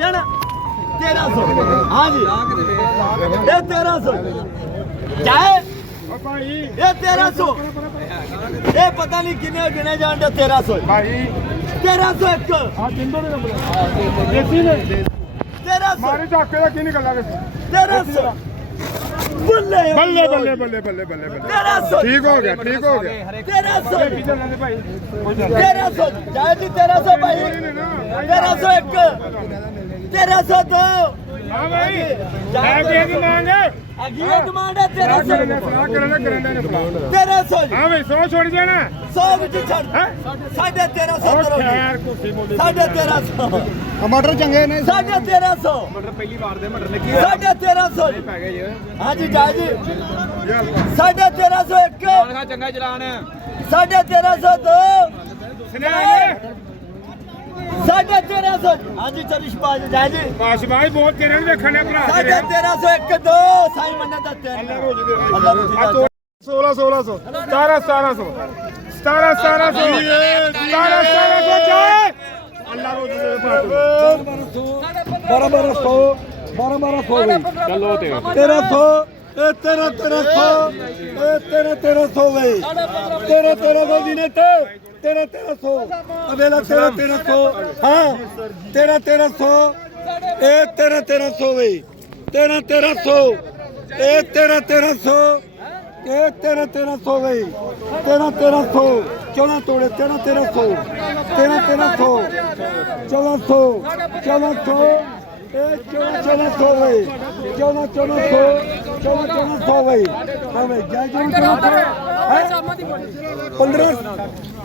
जाना 1300 हाँ जी ये 1300 चाहे ये 1300 ये पता नहीं किन्ने गिने जान 1300 1300 एक 1300 बल्ले बल्ले बल्ले बल्ले बल्ले बल्ले ठीक हो गया 1300 जाए जी 1300 भाई 1300 एक 1300 दो हाँ भाई डिमांड है 1300 हाँ भाई 100 छोड़ जाना 100 भी छड़ 1350 टमाटर चंगे ने 1350 मटर पहली बार दे मटर लगी 1350 हाँ जी जा जी 1350 एक चंगा चलान 1350 दो 1350 हाँ जी चरिश बाज जाए जी बाशबाई बहुत तेरे ने देखने भरा 1350 एक दो साई मन्ना दा 1600 1700 अल्लाह रोज दे 1200 चलो 1300 1300 भाई 1300 दिने ते 1300 अबेला 1300 हाँ 1300 1300 भाई 1300 1300 1300 भाई 1300 14 तोड़े 1300 1300 1400 1400 भाई 1400 भाई हाँ भाई जय जय 15 1400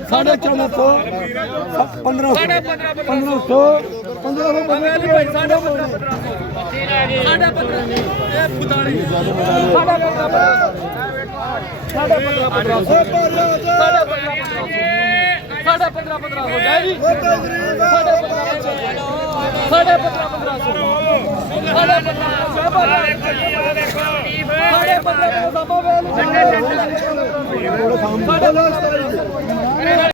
1500